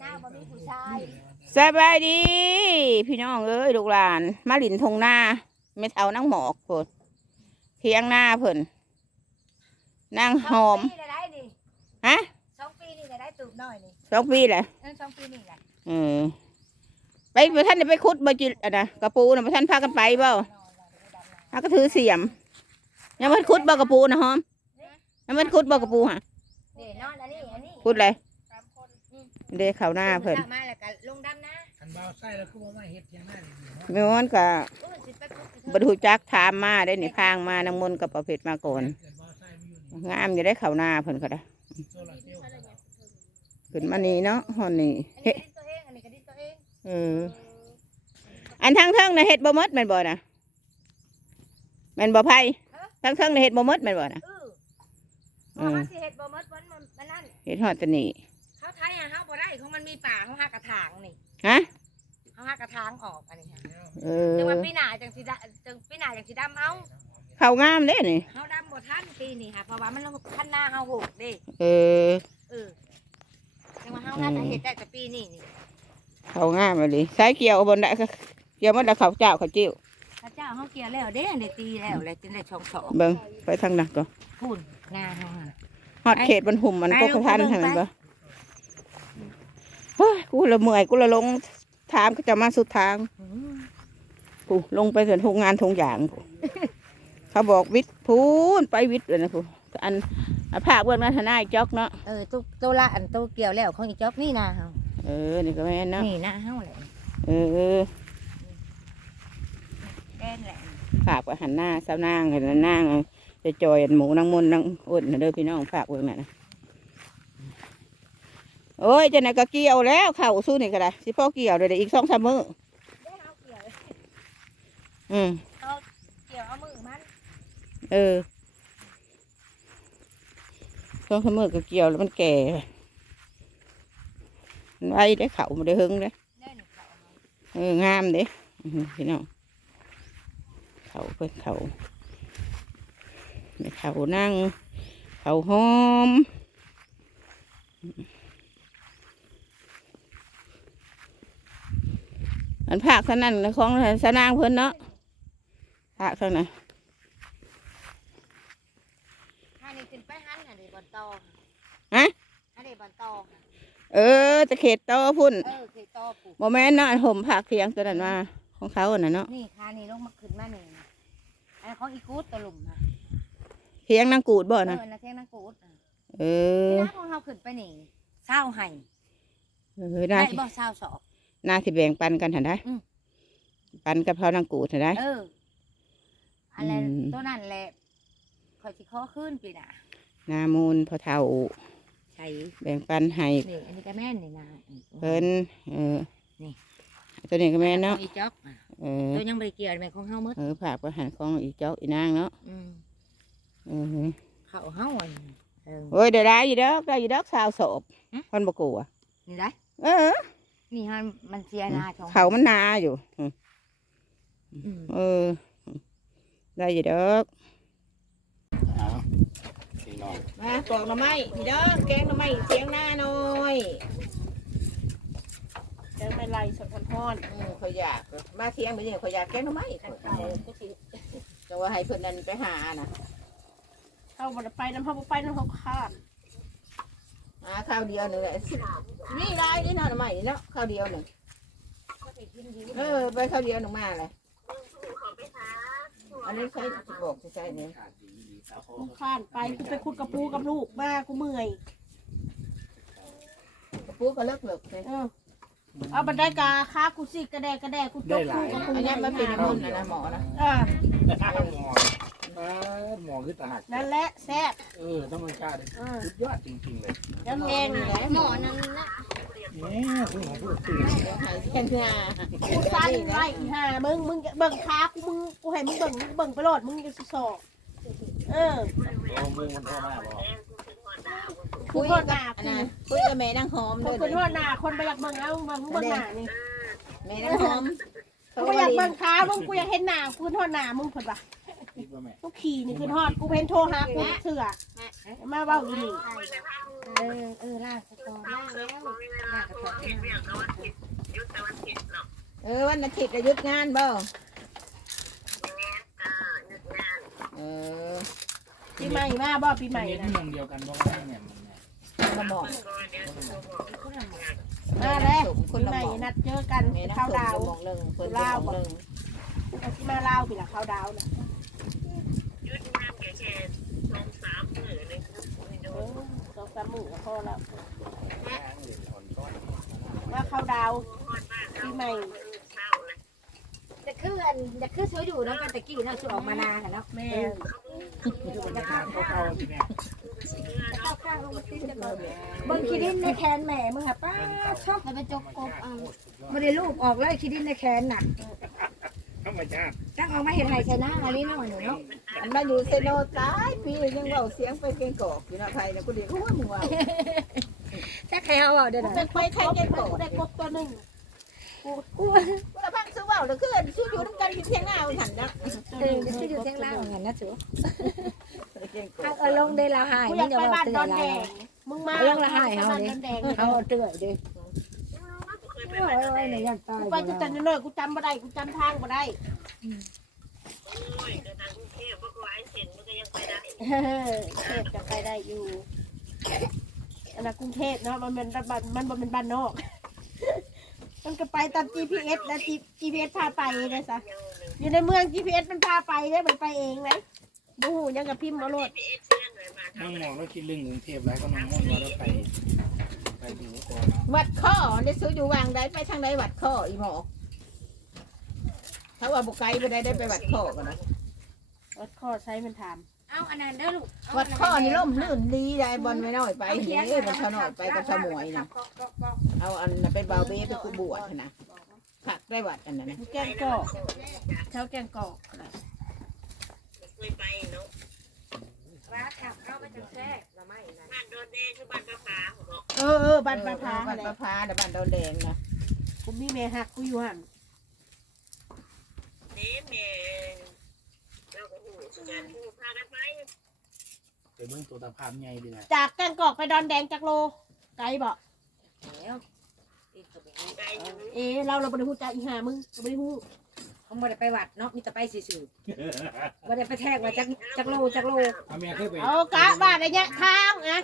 หน้าบ่มีผู้ชายสบายดี พี่น้องเอ้ยลูกหลาน มาหลินทงหน้าไม่เท่านั่งหมอกเพิ่นเทียงหน้าเพิ่นนั่งหอม สงปีนี่ได้ดิฮะสองปีนี่ก็ได้ตูบน้อยนี่สองปีแหละเออสองปีนี่แหละเออไปไปท่านได้ไปคุดบจิตอะนะกระปูนะไปท่านพากันไปเปล่าถ้าก็ถือเสียมยังมันคุดบ่กระปูนะฮอมยังมันคุดบ่กระปูฮะเดี๋ยวนอนอันนี้อันนี้คุดเลยสามคน เด้เข้าหน้าเพิ่นมาแล้วก็ลงดำนะคันเบาไส้แล้วคือว่ามาเฮ็ดเพียงหน้าดีๆเนาะไม่ว่ามันก็เออสิไปพุทธบรรทุจักถามมาได้นี่พางมานางมนต์กับประเภทมาก่อนเกิดเบาไส้ไม่อยู่นี่งามอยู่ได้เข้าหน้าเพิ่นก็ได้โซลาร์เซลล์ครับขึ้นมานี่เนาะฮอนนี่อันเฮ็นี้ดก็ดิ้นตัวเองอันนี้ก็ดิ้นตัวเองเอออันทั้งเทิงน่ะเฮ็ดบ่หมดแม่นบ่น่ะแม่นบ่ไผทั้งเทิงน่ะเฮ็ดบ่หมดแม่นบ่น่ะ เออเพเอราะอเขาสิเฮ็ดบ่หมดวันมันมันนั่นเฮ็ดฮอดแตะนี่ เขาไทยอะเฮาบ่ได้ของมันมีป่าเขาหากระถางนี่ฮะเขาหากระถางออกอันนี้ค่ะเอจังอว่าปีหน้าจังสิดะจังปีหน้าจังสิดำเอาเข้างามเด้นี่เฮาดำบ่ทันปีนี้ค่ะเพราะว่ามันคันหน้าเฮาโหกเด้เออเออจังว่าเฮาน่าจะเฮ็ดได้แต่ปีนี้นี่เข้างามเลยสายเกี่ยวบนได้ก็เกี่ยวมันได้ข้าวเจ้าข้าวจิ้วพระเจ้าเฮาเกี่ยวแล้วเด้อันนี้ตีแล้วแล้วจึงได้ช่องสองเบิ่งไปทางนั้นก็พูนหน้าเฮาอะฮอดเขตบนหุ่มมันไปก็ลงทันไปลงให้มันไปบ่ เฮ้ยกูละเมื่อยกูละลงถามก็จะมาสุดทางอืมกูลงไปส่วนทุกงานทุกอย่างกูเขาบอกวิทย์พูนไปวิทย์เลยนะกูอันอันภาคเบื้องนั้นทนายจอกเนาะเออตุตัวละอันตัวเกี่ยวแล้วของอีจอกนี่นาเฮาเออนี่ก็แม่นเนาะนี่นาเฮาแหละเออแก้นแหละฝากไว้หันหน้าสาวนางหันนางจะจอยอันหมูนางมนต์นางอุ่นนะเด้อพี่น้องฝากเบื้องนั้นนะ โอ้ยเจะไหนก็เกี่ยวแล้วเข่าสู้นี่ก็ได้สิพ่อเกี่ยวเลยเดี๋ยวอีกสองสามมื้อได้เฮาเกี่ยวอืมเกี่ยวเอามือมันเออสองสามมื้อก็เกี่ยวแล้วมันแก่มันไว้ได้อเขาไม่ได้หึงเด้อได้นี่เขาเอาเอองามเด้อื้อหือพี่น้องเขาเพิ่นเขาไม่เขานั่งเขาหอม อันภาคเท่านั้นนะของสนางเพิ่นเนาะภาคเท่านั้นถ้านี่ขึ้นไปหันอันนี้บอนตอฮะอันนี้บอนตอเออตะเข็ดโตพุ่นเออคือตอปลูกบ่แม่นเนาะอันห่มภาคเทียงตัวนั้นมาของเขาอันนั้นเนาะนี่คานี่ลงมาขึ้นมานี่อันของอีกูดตะลุมนะเทียงนางกูดบ่เอนะอนะเท่งนังกูดน่ะเออนี่นะของเราขึ้นไปนี่เศร้าให้เออน่าได้สิบ่เศร้าสอ บน่าสิแบ่งปันกันหันได้อืม ปันกับเขานางกูดหันได้ เอออะไรอืม ตัวนั้นแหละคอยสิขอขึ้นปีน่ะนามูลพอเท่าใช่แบ่งปันให้นี่อันนี้ก็แม่นนี่นะเพิ่นเออนี่ตัวนี้ก็แม่นเนาะของอีจ๊อกอะเออตัวยังบ่ได้เกี่ยวแม่นของเฮาหมดเออฝากไปหันของอีเจ้าอีนางเนาะอืมเออเขาเฮาอันนี้เออ โอ้ยได้ได้อยู่ดอกได้อยู่ดอกสาวศพหึคนบ่กลัวนี่ได้เออ นี่ฮะมันเสียหนาชงเขามันนาอยู่อืมอืมเออ ได้อยู่ดอกพี่น้องมาปอกหน่อไม้นี่ดอกแกงหน่อไม้เสียงหน้าหน่อยแกงไม่ไรสดทอนๆอืมข่อยอยากมาเที่ยงไปเนี่ยข่อยอยากแกงหน่อไม้ข่อยจะว่าให้เพิ่นนั่นไปหาน่ะเข้าบ่ได้ไปน้ำเขาบ่ไปน้ำเขาขาด หาข้าวเดียวหนึ่งแหละนี่ได้นี่หน่อไม้นี่เนาะข้าวเดียวหนึ่งเออไปข้าวเดียวหนึ่งมาเลยอันนี้ใช้บอกใช้เนี่ยกูขาดไปกูไปขุดกระปูกับลูกมากูเมื่อยปูก็เลิกเลิกเลยเออเอาบันไดกาค้ากูสิกระแดกระแดกูจกกูกับกูอันนี้มันเป็นน้ำมันนะนะหมอนะเออ หมอเออหมอคือตาหักนั่นแหละแซ่บเออธรรมชาติเออสุดยอดจริงๆเลยแล้วแกงนี่แหละหมอนั่นนะเนี่ยคุณหมอพูดตื่นหายแค่เนี้ยกูสั้นไว้อีห่ามึงมึงเบิ่งค้ากูมึงกูให้มึงเบิ่งมึงเบิ่งไปโลดมึงจะสิสอบเออโอ้มือมันโทรมาบอกกูโทษหน้าอันกูนั้นคุยกับแม่นางหอมกูด้วยเป็นโทษหน้าคนไปอยากเบิ่งเอามึงเบิ่งมึงเบิ่งหน้านี่แม่นางหอมกูอยากเบิ่งค้ามึงกูอยากเห็นหน้ากูโทษหน้ามึงเพิ่นว่ะ คิดว่าแม่กูขี่นี่คือทอดกูเพนโทรหากูเสือมาเว้าอีนี่เออเออล่างสตอล่างแล้วล่างกระป๋องเออวันอาทิตย์ก็หยุดงานบ่เออปีใหม่มาบ่ปีใหม่เรียนนะที่เมืองเดียวกันบ่ว่าแม่มันแม่ละหมอกมาแล้วสมคปีนละใหม่หมอกนัดเจอกันแม่นะเข้าสมดาวละหมอกหนึ่งเพิ่นละหมอกหนึ่งเอาที่มาลาวปีละเข้าดาวนะ เออสองสามหมื่นก็พอแล้วมาเข้าดาวปีใหม่จะคืออันจะคือเขาอยู่น้ำกันตะกี้เนาะช่วออกมานานเนาะแม่เขาเข้าที่แม่เข้าข้างลงมาติ้นจะก่อนบนขี้ดินในแคนแม่มึงค่ะป้าชอบมันไปจกกบเอาไม่ได้รูปออกเลยขี้ดินในแคนน่ะ ธรรมชาจังเอามาเห็นไห้ใส่หน้าอะไรหน่อยหนูเนาะอันมาอยู่เซโนตายพี่ยังเว้าเสียงไปเกงกอกอยู่นะไทยนะกูเรียกว่ามึงว่าถ้าใครเอาเอาเดี๋ยวนะเป็นควายแค่เก็บกูได้กบตัวหนึ่งกูกูละพังซื้อเว้าแล้วคือสู้ออยู่นำกันที่เทียงหน้าหันนะเออจะออยู่เทียงล่าหันนะจูเอเอาเอาลงได้ละหายกูอมัยานกจะไปว่าบ้านเตืดอนนละแดงมึงมาลงละหายเอาดิเอาเตือนดิ โอ้ยโอ้ยเนี่ยยันตายกูไปจะจันเนอร์กูจำบ่ได้กูจำทางบ่ได้เฮ้ยเทพจะไปได้อยู่อันนั้นกรุงเทพเนาะมันเป็นบ้านมันบ่เป็นบ้านนอก มันก็ไปตาม GPS และ GPS พาไปเลยซะอยู่ในเมือง GPS มันพาไปเลยมันไปเองไหมบูฮูยังกับพิมพ์มาโลดน้องหมอกแล้วคิดเรื่องกรุงเทพแล้วก็น้องม่อนว่าแล้วไป ไปดูก่อนเนาะวัดข้อได้ซื้ออยู่วางได้ไปทางใดวัดข้ออีหมอกถ้าว่าบ่ไกลไปได้ได้ไปวัดข้อกันนะวัดข้อใช้มันถามเอาอันนั้นเด้อลูกวัดข้อนี่ล่มลื่นดีได้บอลไม่น้อยไปเฮ้ยมันขน้อยไปกับสมวยนะเอาอันน่ะเป็นบาวเบ้ไปกูบวชนะผักได้วัดอันนั้นนะแกงกอกเช้าแกงกอกว่าขับเข้ามาจากแทรกละไม่นะเอ อเออบ้านปลาพาบ้านแหปละลาพาแต่บ้านดอนแดงนะกูมีแม่หักกูอยู่หันไปเบิ่งตัวตะพานใหญ่ดีนะจากแกงกอกไปดอนแดงจากโล ไกลบ่แล้วติดกับไปเอ๊ะเราเราบ่ได้ฮู้จักอีห่ามึงเราบ่ได้ฮู้เขาไม่ได้ไปวัดเนาะมีแต่ไปสื่อๆไม่ได้ไปแทกว่าจักจักโลจักโลเอาแม่เคยไปเอากะว่าระยะทางอะ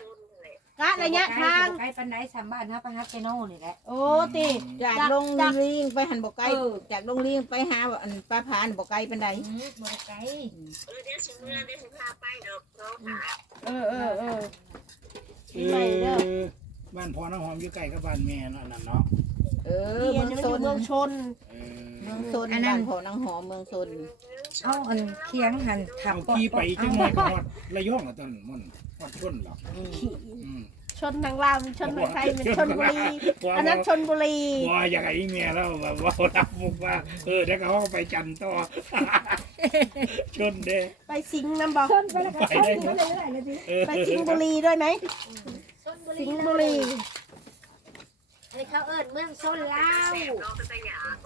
กะระยะทาง ไกลปันไดสามบ้านฮะปะฮัตเตโน่นี่แหละ โอ้ติจากลงลิงไปหันบ่ไกลจากลงลิงไปหาอันปลาพานบ่ไกลเป็นใดอืมบ่ได้ไกลเออเออเออ เออบ้านพ่อน้องหอมอยู่ใกล้กับบ้านแม่เนาะอันนั่นเนาะเออเรียเมืนองมันอซยู่นเมืองชนเออเมืองซนบ้านพอนางหอมเมืองซนเอาอันเคียงหันขับเอาขี่ไปจังหน่อยก็ฮอดระยองอะตอนมันฮอดชนหรอกขี่อืมชนทางลาวชนทางไทยมันชนบุรี อันนั้นชนบุรี ว่าอยากให้แม่เราแบบว่ารับมุกว่า เออเดี๋ยวเขาก็ไปจันทร์ต่อ ชนเด้ ไปสิงห์น้ำบอกชนไปแล้วก็ชนไปเรื่อยๆเลยสิเออไปสิงห์บุรีด้วยไหม ชนบุสิรีงห์บุรีอันนี้เขาเอิ้นเมืองชนลาว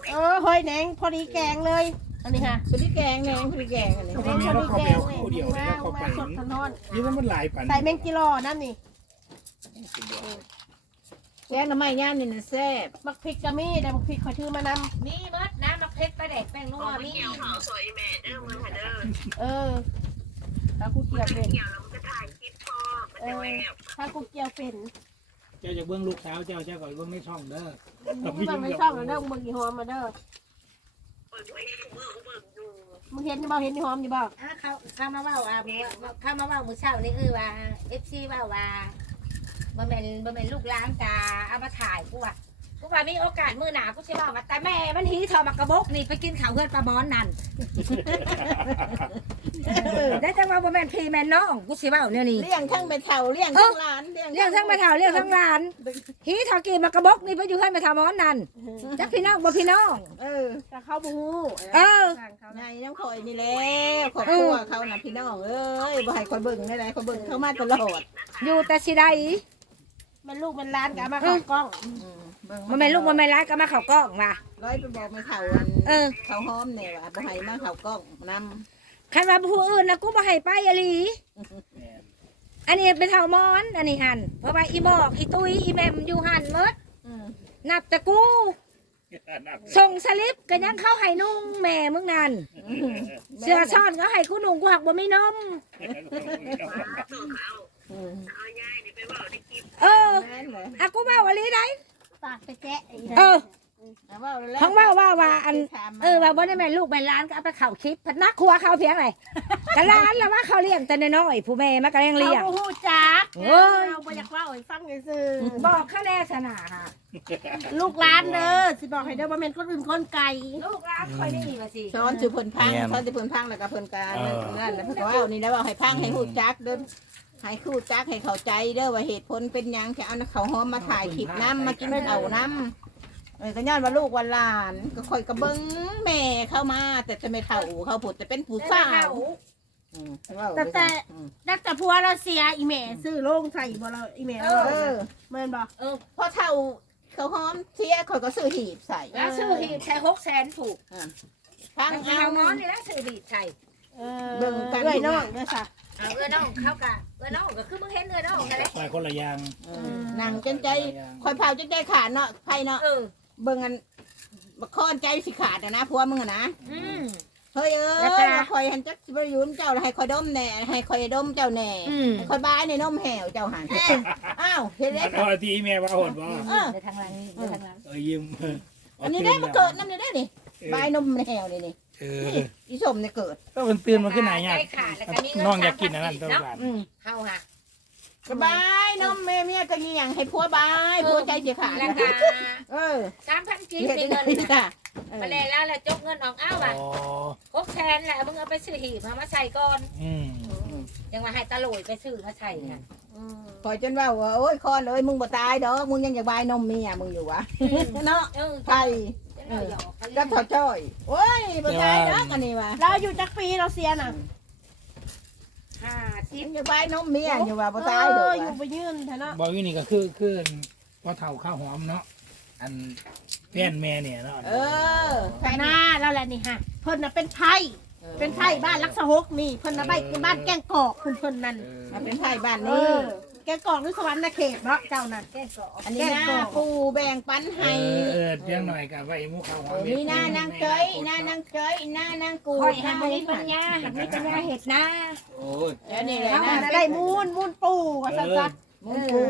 เออเฮ้ยแหนงพอดีแกงเลย อันนี้ค่ะพริกแกงแนงพริกแกงอันนี้เพราะแม่เราเข้าไปเอาคู่เดียวเลยแล้วเข้าไปสดทนอนนี่ว่ามันหลายปันใส่แมงกิโลนั่นนี่แกงน้ำไม้ย่างนี่น่ะแซ่บมักพริกกะมี่แต่มักพริกขอยถือมานมีเบิดน้ำมะเพ็ดปลาแดกแป้งนัวมีำเออถ้ากูเกี่ยวเป็นเออถ้ากูเกี่ยวเป็นเจ้าจะเบื้องลูกสาวเจ้าเจ้าก็เบื้องในช่องเด้อมึงเบิ่งในช่องแล้วเด้อมึงอีหอมมาเด้อ มึงเห็นบ่เห็นอีหอมอยู่บ่อะเขาเขามาเว่าอะเขามาเว่ามื้อเช้านี่คือว่า FC เว่าว่าบ่แม่นบ่แม่นลูกหลานกาเอามาถ่ายกูว่ากูว่ามีโอกาสมื้อหน้ากูสิเว่าว่าแต่แม่มันหีทอมากระบกนี่ไปกินข้าวเพื่อนปลาบอนนั่น เออได้จังว่าบ่แม่นพี่แม่นน้องกูสิเว้าแนวนี้เลี้ยงทั้งไปเฒ่าเลี้ยงทั้งหลานเรียกทั้งแม่เฒ่าเรียกทั้งหลานหีทอกีมากระบกนี่ไปอยู่เฮือนแม่เฒ่ามอนนั่นจักพี่น้องบ่พี่น้อง เออแต่เขาบ่ฮู้เออ สั่งเขาไงนะน้ำข่อยนี่แหล้วขอบครัวเขาน่ะพี่น้องเอ้ยบ่ให้ข่อยเบิ่งได้ไดข่อยเบิ่งเข้ามาตลอดอยู่แต่สิได้มันลูกมันหล้านก็เอามาเข้ากล้องอืมเบิ่งบ่แม่นลูกบ่แม่นหลานก็มาเข้ากล้องว่ะร้อยไปบอกไม่เฒ่าอันเออ เขาหอมเนี่ยว่าบ่ให้มาเข้ากล้องนำ คันว่าผู้อื่นนะกูบ่ให้ไปอะลีแม่นอันนี้เป็นเท่ามอน อันนี้หัน เพราะว่าอีบอกอีตุ้ยอีแมมอยู่หันหมดอืมนับแต่กูนับส่งสลิปก็ยังเข้าให้นุ่งแม่มึงนั่นเสื้อซ่อนก็ให้กูนุ่งกูหักบ่มีนมอืมเออแม่นเลยอะกูเว้าอะลีได้ปากไปแกะอีกเออ เอาเว้าแล้วของว่าว่าว่าอันถมมเออว่าบ่ได้แม่นลูกแม่นหล้านก็เอาไปเข้าคลิปพนักครัวเข้าเพียงไรก็หล้านแล้วว่าเขาเลี้ยงแต่น้อยๆผู้แม่มันก็ยังเลี้ยง เขาหูจักโอ้ย เราบ่อยากเว่าให้ฟังซื่อบอกเขาแน่สนาค่ะๆลูกหลานเด้อสิบอกให้เด้อว่าแม่นคนอื่นคนไกลลูกหล้านคอยได้มาสิช้อนสิเพิ่นพังช้อนสิเพิ่นพังแล้วก็เพิ่นกานั่นแล้วเพิ่นก็เว้านี่แล้วว่าให้พังให้ฮู้จักเด้อให้ฮู้จักให้เข้าใจเด้อว่าเหตุผลเป็นหยังจะเอาข้าวหอมมาถ่ายคลิปน้ำมากินเอาน้ำ เออก็ย้อนว่าลูกว่าหลาน ก็ค่อยก็เบิ่งแม่เข้ามา แต่จะไม่เท่าเขาพูดแต่เป็นผู้สาวอืมเว้าแต่แต่ อืมดักแต่พัวเราเสียอีแม่ซื้อโล่งใส่บ่เราอีแม่เราเออแม่นบ่เออพอเท่าเขาหอมเสียข่อยก็ซื้อหีบใส่แล้วซื้อหีบใช้หกแสนถูกพังทางเอาเอามอนนี่แหล้วซื้อหีบใช่เออเบิ่งกันเอ้ยน้องเด้อซะเอาเอื้อน้องเข้ากะเอื้อน้องก็คือมึงเห็นเอื้อน้องนั่นแหละไปคนละอย่างเออนั่งจนใจข่อยเผาจนใจขาดเนาะไผเนาะเออ เบิ่งอันบักคอนใจสิขาดอะนะพัวมึงอะนะอืม เฮ้ยเอ้แล้วยก็ว่าข่อยหันจักสิบ่ยุนเจ้าแล้วให้ข่อยดมแหน่ให้ข่อยดมเจ้าแหน่อืม ให้ข่อยบ้ายในนมแหวเจ้าหันอ้าวเฮ็ดได้มันเอาที่แม่ว่าโหดบ่เออ เดี๋ยวทางหลังนี่เดี๋ยวทางหลังเออยิ้มอันนี้ได้มาเกิดนำนี่ได้นี่บายนมแหวนี่นี่เอนี่ออีสมเนี่ยเกิด ก็มันตื่นมาขึ้นไหนเนี่ยใจขาดแล้วก็มีเงิน น้องอยากกินอันนั้นต้องการอืมเฮาค่ะ ก็บายนมแม่เมียก็ยี่หยังให้ผัวบายผัวใจสิขาดแล้วนะก็เออสามพันกีบเฮ็ดมีได้เงินค่ะมาแล้วแล้วแล้วจกเงินออกอ้าวอ๋ออะหกแสนแหละมึงเอาไปซื้อหีบมามาใส่ก่อนอืมยังมาให้ตะโหลยไปซื้อมาใส่ค่ะคอยจนว่าว่าโอ้ยคอนเลยมึงบ่ตายดอกมึงยังอยากบายนมเมียมึงอยู่วะเนาะเออไผเออหยอกเขากับเท่าจ้อยโอ้ยบ่ตายดอกอันนี้วะเราอยู่จักปีเราเสียน่ะ ห้าสิยับงอยากบายนมเมียอยู่ว่าบ่ตายดเออกออยู่วะไปยืนแท้เนาะ บอกอยู่นี่ก็คือคือพอเท่าข้าวหอมเนาะอันแฟนแม่เนี่ยเนาะเออแฟแต่นหน้าเราแหละนี่ฮะเพิ่นน่ะเป็นไทยเป็นไทยบ้านลักษะหกนี่เพิ่นน่ะไปบ้านแกงกอกคุณเพิ่นนั่นมาเป็นไทยบ้านเอนี้อแกงกอกหรือสวรรค์เขตเนาะเจ้านั่นแก้กอกอันนี้หน้าปูแบ่งปันเอให้อเออเพียงหน่อยกับไว้หมูข้าวหอมนี่หน้านางเจ้ยหน้านางเจ้ยหน้านางกูคอยให้มีปัญญามีปัญญาเห็ดนะโอ้ยแล้วนี่เลยเขานะน่ะได้มูลมูลปูว่าซั่นซะมึงกู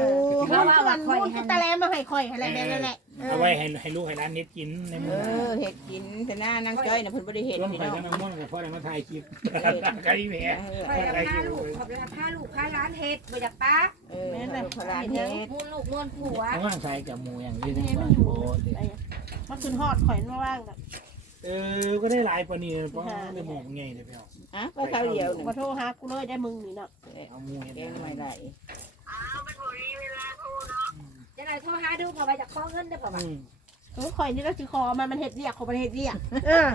มูลส่วนมูลกุตะแลมาให้ข่อยอะไรนั่นแหละ เอาไว้ให้ให้ลูกให้ร้านนิดกินในเอมืออเห็ดกินแต่หน้านางเจ้ยน่ะเพิ่นบ่ได้เห็ดช่วงพี่ไปน้องก็น้ำมันกับพ่อได้มาถ่ายคลิปไก่แม่คอยรับผ้าลูกขอบรับผ้าลูกผ้าร้านเห็ดบ่อยากป้าเออแม่นแต่พลานเฮ็ดมูลลูกมูลผัวข้างล่างใส่กับหมูอย่างนี้ทั้งนี่วัมันนอยู่โอ้ยมาขึ้นฮอดข่อยมาว่างน่ะเออก็ได้หลายปานนี้เพราะได้หมอกไงเดี๋ยวไปเอาอะก็เท่าเดียวนึงขอโทษหากูเลยได้มึงนี่เนาะเอาหมูเห็นแกงไม่ได้ จะไหนโทรหาดูพอไปจากข้อเงินได้ป่าวเออข่อยนี่ก็สิคอมันมันเฮ็ดเรียกข่อยมันเฮ็ดเรียกเออ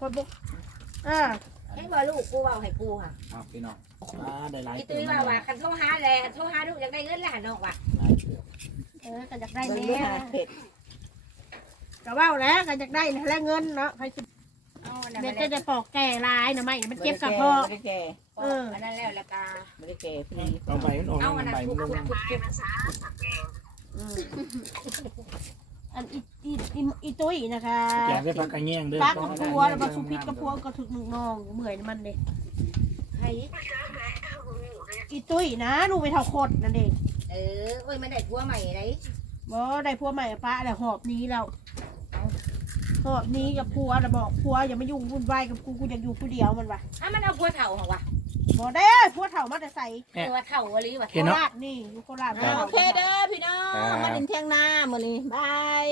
ข่อยบ่เออให้บ่ลูกกูเว้าให้กูค่ะเอาพี่น้องได้หลายอีตุ้ยว่าว่าคันโทรหาแลโทรหาลูกอยากได้เงินหลานน้องว่ะเออก็อยากได้เบิ่งแน่ดูหาเผ็ดก็เว้าแล้วก็อยากได้แล้วเงินเนาะใครสิเอาอันเดี๋นั้ยวนจะได้ปอกแก่ลายนะไม่มันเจ็บกระเพาะไม่ได้แก่เอออันนั้นแล้วแล้วก็ไม่ได้แก่พี่เอาใบมันออกเอาอันใบนั้นมันทุลกงทุกทุก อันอีอีอีอีตุ้ยนะคะแกได้ผักกระเงี้ยงเด้อปลากระพัวแล้วมาสุพิษกระพัวก็ถึกมึงมองเมื่อยมันเด้ให้อีตุ้ยนะลูกไปเท่าโคตรนั่นเองเออโอ้ยมันได้ผัวใหม่ไดบ่ได้พัวใหม่ป้าแล้วหอบหนี้แล้วหอบหนี้กับพัวแล้วบอกพัวอย่ามายุ่งวุ่นวายกับกูกูอยากอยู่ผู้เดียวมันว่ะอะมันเอาผัวเฒ่าเหรอวะ บ่ได้พัวเฒ่ามาแต่ใส่เออว่าเฒ่าอะลีว่ะโคราชนี่อยู่โคราชโอเคเด้อพี่น้อง มาดินเที่ยงหน้ามื้อนี้บาย